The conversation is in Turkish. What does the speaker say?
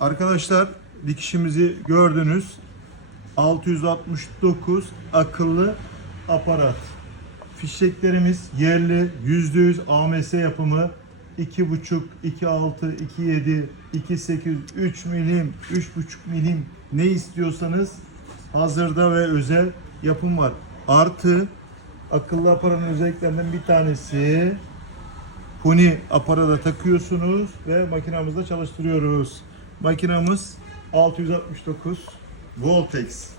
Arkadaşlar dikişimizi gördünüz. 669 akıllı aparat. Fişeklerimiz yerli %100 AMS yapımı 2.5, 2.6, 2.7, 2.8, 3 milim, 3.5 milim ne istiyorsanız hazırda ve özel yapım var. Artı akıllı aparatın özelliklerinden bir tanesi Huni aparata takıyorsunuz ve makinamızda çalıştırıyoruz. Makinamız 669 Voltex.